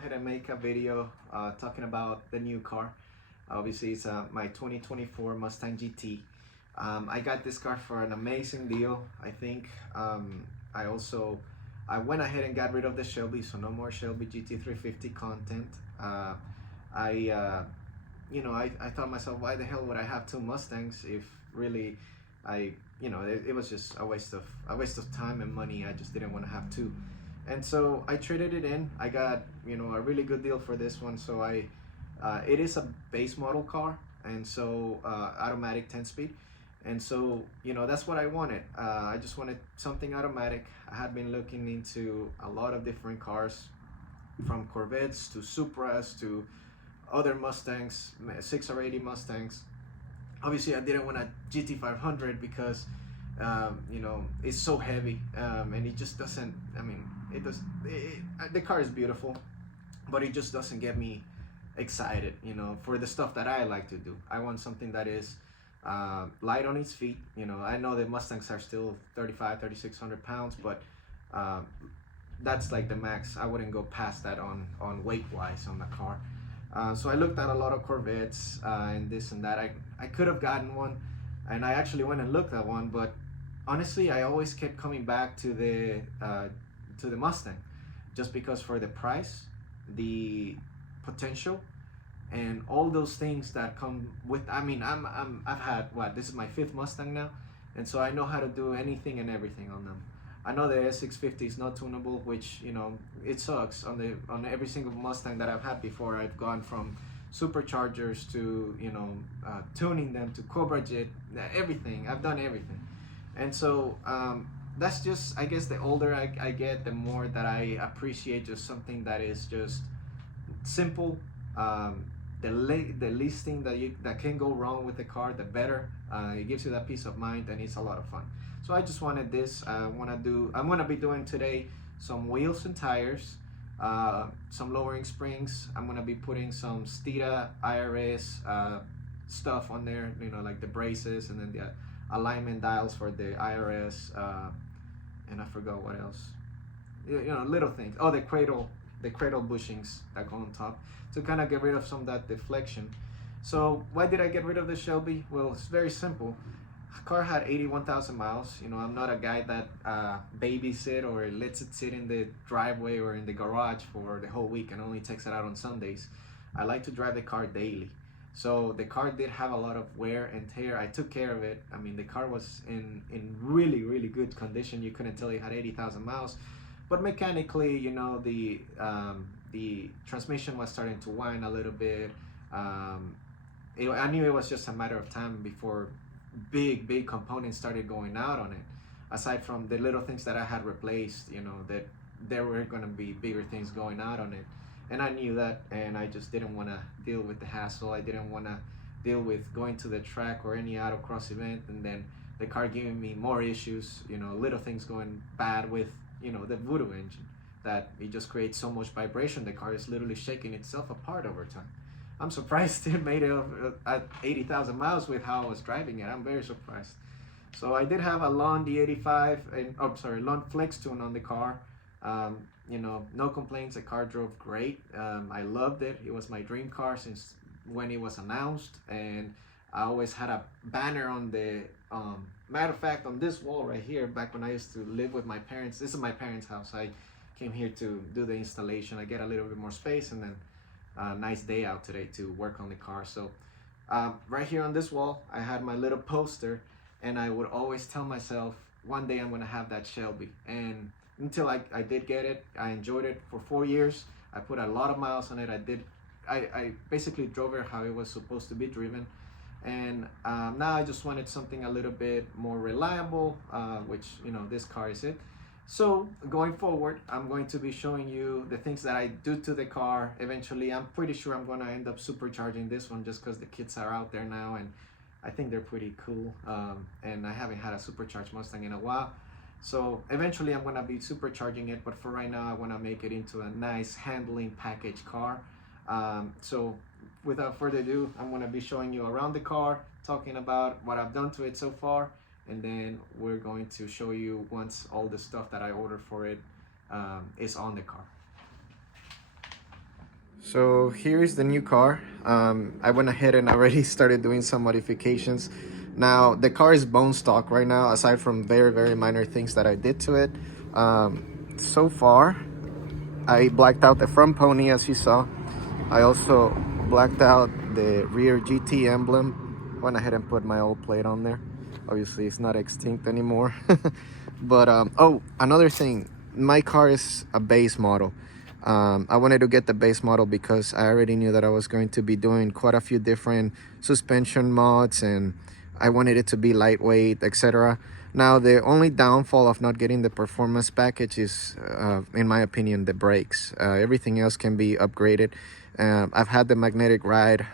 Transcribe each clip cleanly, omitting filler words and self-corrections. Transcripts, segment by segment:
ahead and make a video talking about the new car. Obviously, it's my 2024 Mustang GT. I got this car for an amazing deal. I think I went ahead and got rid of the Shelby, so no more Shelby GT350 content. I thought myself, why the hell would I have two Mustangs if really it was just a waste of time and money. I just didn't want to have two. And so I traded it in. I got a really good deal for this one. So it is a base model car, and so automatic 10-speed, and so that's what I wanted. I just wanted something automatic. I had been looking into a lot of different cars, from Corvettes to Supras to other Mustangs, 680 Mustangs. Obviously, I didn't want a GT500 because it's so heavy, and it just doesn't. I mean, the car is beautiful, but it just doesn't get me excited, for the stuff that I like to do. I want something that is light on its feet. I know the Mustangs are still 3,600 pounds, but that's like the max. I wouldn't go past that on weight wise on the car. So I looked at a lot of Corvettes and this and that. I could have gotten one, and I actually went and looked at one, but honestly, I always kept coming back to the Mustang, just because for the price, the potential, and all those things that come with. I mean, I've had this is my 5th Mustang now, and so I know how to do anything and everything on them. I know the S650 is not tunable, which it sucks. On every single Mustang that I've had before, I've gone from superchargers to tuning them to Cobra Jet, everything. I've done everything, and so that's just, I guess, the older I get, the more that I appreciate just something that is just simple. The least thing that can go wrong with the car, the better. It gives you that peace of mind, and it's a lot of fun. So I just wanted this. I'm gonna be doing today some wheels and tires, some lowering springs. I'm gonna be putting some Stita IRS stuff on there, like the braces, and then the alignment dials for the IRS, and I forgot what else. Little things. Oh, the cradle bushings that go on top, to kind of get rid of some of that deflection. So why did I get rid of the Shelby? Well, it's very simple. The car had 81,000 miles. I'm not a guy that babysit or lets it sit in the driveway or in the garage for the whole week and only takes it out on Sundays. I like to drive the car daily. So the car did have a lot of wear and tear. I took care of it. I mean, the car was in really, really good condition. You couldn't tell it had 80,000 miles. But mechanically, the transmission was starting to whine a little bit. I knew it was just a matter of time before big components started going out on it. Aside from the little things that I had replaced, that there were going to be bigger things going out on it. And I knew that, and I just didn't want to deal with the hassle. I didn't want to deal with going to the track or any autocross event, and then the car giving me more issues, little things going bad with the Voodoo engine, that it just creates so much vibration. The car is literally shaking itself apart over time. I'm surprised it made it at 80,000 miles with how I was driving it. I'm very surprised. So I did have a Lawn D85, Lawn Flex tune on the car. No complaints. The car drove great. I loved it. It was my dream car since when it was announced, and I always had a banner on the matter of fact, on this wall right here, back when I used to live with my parents. This is my parents' house. I came here to do the installation. I get a little bit more space, and then a nice day out today to work on the car. So right here on this wall, I had my little poster, and I would always tell myself, one day I'm gonna have that Shelby. And until I did get it, I enjoyed it for 4 years. I put a lot of miles on it. I basically drove it how it was supposed to be driven. And now I just wanted something a little bit more reliable, which this car is it. So going forward, I'm going to be showing you the things that I do to the car. Eventually, I'm pretty sure I'm going to end up supercharging this one, just because the kits are out there now, and I think they're pretty cool. And I haven't had a supercharged Mustang in a while. So eventually I'm going to be supercharging it, but for right now I want to make it into a nice handling package car. So without further ado, I'm going to be showing you around the car, talking about what I've done to it so far, and then we're going to show you once all the stuff that I ordered for it is on the car. So here's the new car. I went ahead and already started doing some modifications. Now the car is bone stock right now, aside from very minor things that I did to it. So far I blacked out the front pony, as you saw. I also blacked out the rear GT emblem. Went ahead and put my old plate on there. Obviously it's not extinct anymore. But oh, another thing, my car is a base model. I wanted to get the base model because I already knew that I was going to be doing quite a few different suspension mods, and I wanted it to be lightweight, etc. Now the only downfall of not getting the performance package is, in my opinion, the brakes. Everything else can be upgraded. I've had the magnetic ride.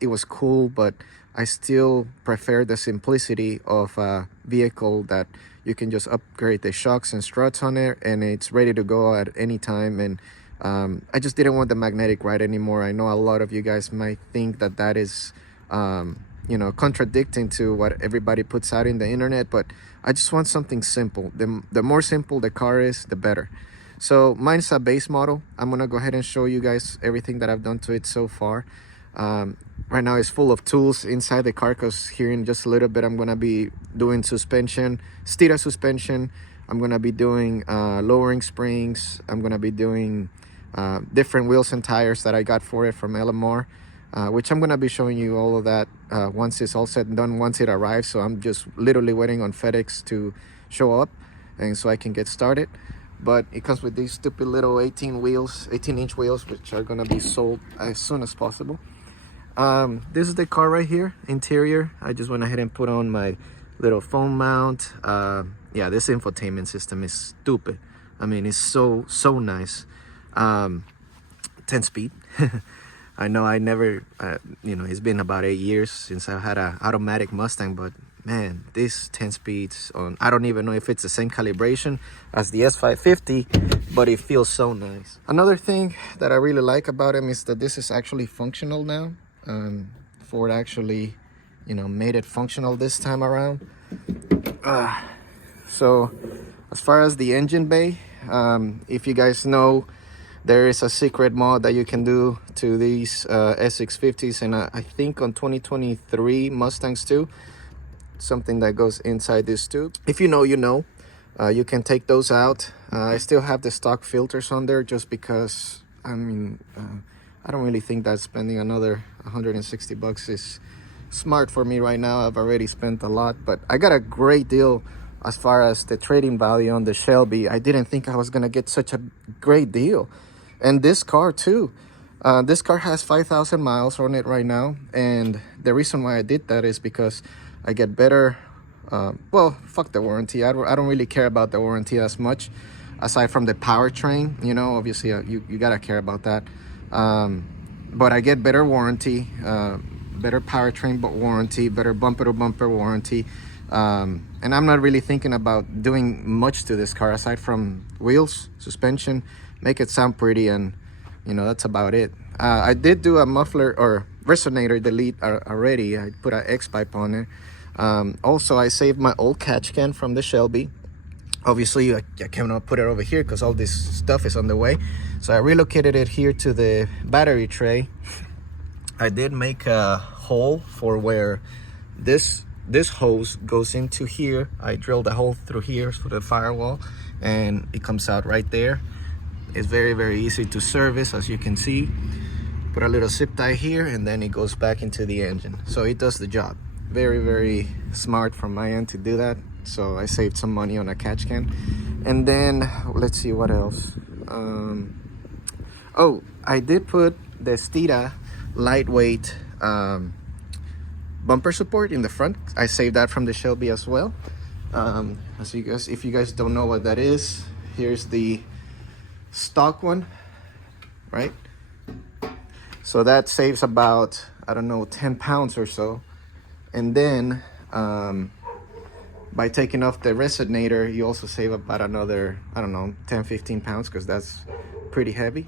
It was cool, but I still prefer the simplicity of a vehicle that you can just upgrade the shocks and struts on it and it's ready to go at any time. And I just didn't want the magnetic ride anymore. I know a lot of you guys might think that that is you know, contradicting to what everybody puts out in the internet, but I just want something simple. The more simple the car is, the better. So mine's a base model. I'm gonna go ahead and show you guys everything that I've done to it so far. Right now it's full of tools inside the car, because here in just a little bit I'm gonna be doing suspension, steer suspension. I'm gonna be doing lowering springs. I'm gonna be doing different wheels and tires that I got for it from LMR, which I'm gonna be showing you all of that once it's all said and done, once it arrives. So I'm just literally waiting on FedEx to show up and so I can get started. But it comes with these stupid little 18-inch wheels, which are gonna be sold as soon as possible. This is the car right here, interior. I just went ahead and put on my little phone mount. Yeah, this infotainment system is stupid. I mean, it's so nice. 10-speed. I know I never, you know, it's been about 8 years since I had an automatic Mustang, but man, this 10 speeds on, I don't even know if it's the same calibration as the S650, but it feels so nice. Another thing that I really like about him is that this is actually functional now. Ford actually, you know, made it functional this time around. So as far as the engine bay, if you guys know, there is a secret mod that you can do to these S650s, and I think on 2023 Mustangs too, something that goes inside this tube. If you know, you know. You can take those out. I still have the stock filters on there just because, I mean, I don't really think that spending another 160 bucks is smart for me right now. I've already spent a lot, but I got a great deal as far as the trading value on the Shelby. I didn't think I was gonna get such a great deal. And this car too. This car has 5,000 miles on it right now, and the reason why I did that is because I get better, well, fuck the warranty. I don't really care about the warranty as much, aside from the powertrain. You know, obviously you gotta care about that. But I get better warranty, better powertrain but warranty, better bumper-to-bumper warranty. And I'm not really thinking about doing much to this car aside from wheels, suspension, make it sound pretty, and you know, that's about it. I did do a muffler or resonator delete already. I put an X pipe on it. Also, I saved my old catch can from the Shelby. Obviously I cannot put it over here because all this stuff is on the way, so I relocated it here to the battery tray. I did make a hole for where this hose goes into here. I drilled a hole through here for the firewall, and it comes out right there. It's very easy to service, as you can see. Put a little zip tie here, and then it goes back into the engine, so it does the job. Very smart from my end to do that. So I saved some money on a catch can. And then let's see what else. Oh, I did put the Stita lightweight bumper support in the front. I saved that from the Shelby as well. As you guys, if you guys don't know what that is, here's the stock one, right? So that saves about, I don't know, 10 pounds or so. And then by taking off the resonator, you also save about another, I don't know, 10-15 pounds, because that's pretty heavy.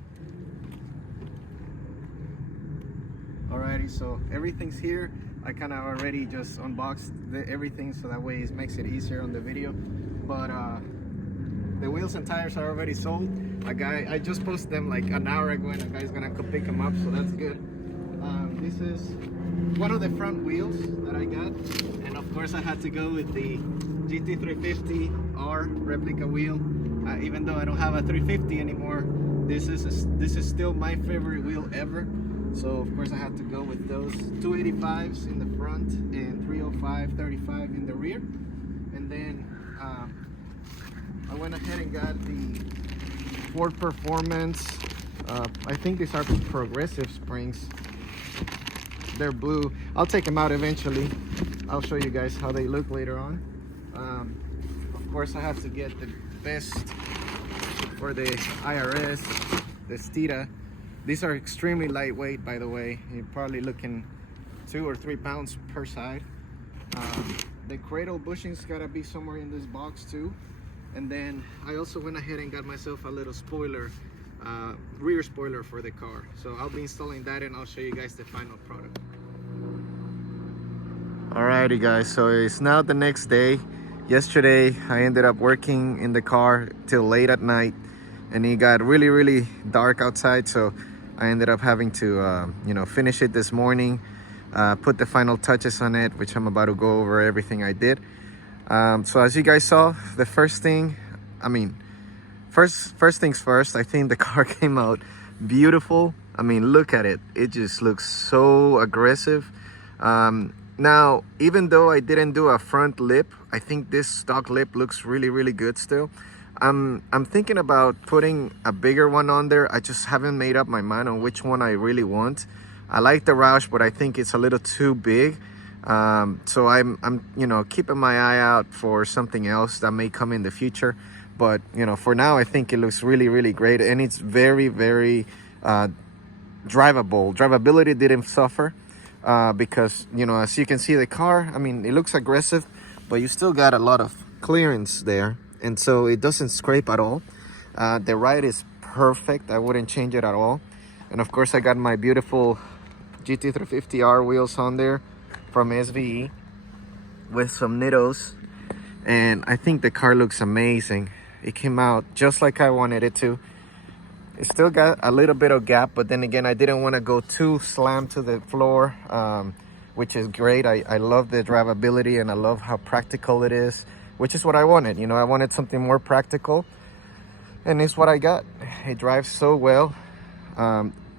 Alrighty, so everything's here. I kind of already just unboxed everything, so that way it makes it easier on the video. But the wheels and tires are already sold. A guy, I just posted them like an hour ago, and a guy's gonna come pick them up, so that's good. This is one of the front wheels that I got, and of course I had to go with the GT350R replica wheel. Even though I don't have a 350 anymore, this is still my favorite wheel ever. So of course I had to go with those 285s in the front and 305/35 in the rear. And then I went ahead and got the Ford Performance. I think these are progressive springs. They're blue. I'll take them out eventually. I'll show you guys how they look later on. Of course I have to get the best for the IRS, the Steeda. These are extremely lightweight, by the way. You're probably looking 2 or 3 pounds per side. The cradle bushing's gotta be somewhere in this box too. And then I also went ahead and got myself a little spoiler, rear spoiler for the car. So I'll be installing that, and I'll show you guys the final product. Alrighty guys, so it's now the next day. Yesterday I ended up working in the car till late at night, and it got really dark outside, so I ended up having to you know, finish it this morning, put the final touches on it, which I'm about to go over everything I did. So as you guys saw, the first thing, I mean, first things first, I think the car came out beautiful. I mean, look at it. It just looks so aggressive. Now, even though I didn't do a front lip, I think this stock lip looks really good still. I'm thinking about putting a bigger one on there. I just haven't made up my mind on which one I really want. I like the Roush, but I think it's a little too big. So I'm you know, keeping my eye out for something else that may come in the future. But you know, for now I think it looks really great, and it's very drivable. Drivability didn't suffer because, you know, as you can see, the car, I mean, it looks aggressive, but you still got a lot of clearance there, and so it doesn't scrape at all. The ride is perfect. I wouldn't change it at all. And of course I got my beautiful GT350R wheels on there from SVE with some Nittos, and I think the car looks amazing. It came out just like I wanted it to. It still got a little bit of gap, but then again, I didn't want to go too slammed to the floor, which is great. I love the drivability, and I love how practical it is, which is what I wanted. You know, I wanted something more practical, and it's what I got. It drives so well.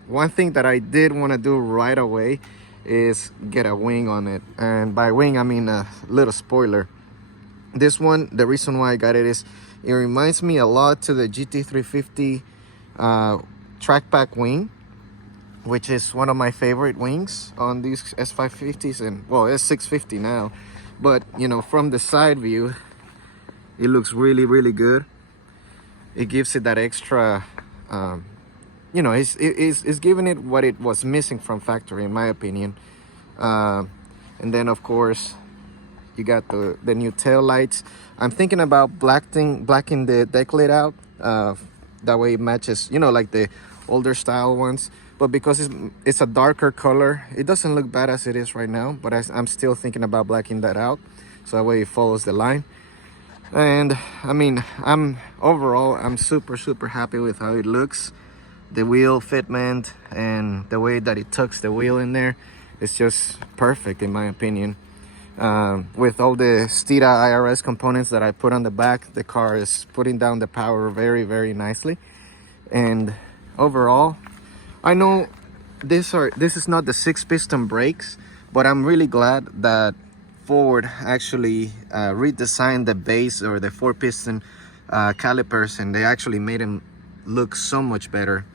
One thing that I did want to do right away is get a wing on it, and by wing I mean a little spoiler. This one, the reason why I got it is it reminds me a lot to the GT350 track pack wing, which is one of my favorite wings on these S550s, and well, S650 now. But you know, from the side view, it looks really good. It gives it that extra you know, it's giving it what it was missing from factory, in my opinion. And then of course you got the new tail lights. I'm thinking about blacking the deck lid out, that way it matches, you know, like the older style ones. But because it's a darker color, it doesn't look bad as it is right now, but I'm still thinking about blacking that out, so that way it follows the line. And I mean, overall I'm super happy with how it looks. The wheel fitment and the way that it tucks the wheel in there, it's just perfect in my opinion. With all the Steeda IRS components that I put on the back, the car is putting down the power very nicely. And overall, I know this is not the 6-piston brakes, but I'm really glad that Ford actually redesigned the base, or the 4-piston calipers, and they actually made them look so much better.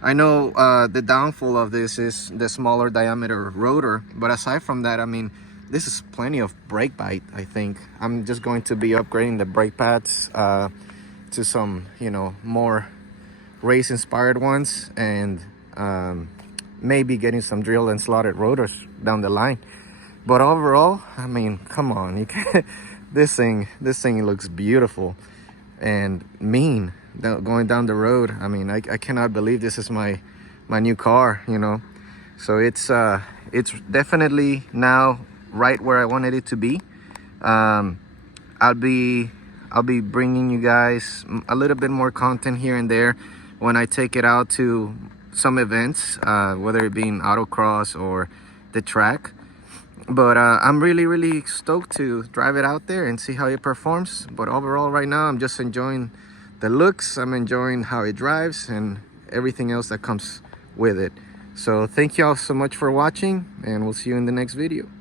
I know the downfall of this is the smaller diameter rotor, but aside from that, I mean, this is plenty of brake bite. I think I'm just going to be upgrading the brake pads to some, you know, more race inspired ones, and maybe getting some drilled and slotted rotors down the line. But overall, I mean, come on, you can this thing looks beautiful and mean going down the road. I mean, I cannot believe this is my new car, you know. So it's definitely now right where I wanted it to be. I'll be I'll be bringing you guys a little bit more content here and there when I take it out to some events, whether it be in autocross or the track. But I'm really stoked to drive it out there and see how it performs. But overall right now I'm just enjoying the looks, I'm enjoying how it drives and everything else that comes with it. So thank you all so much for watching, and we'll see you in the next video.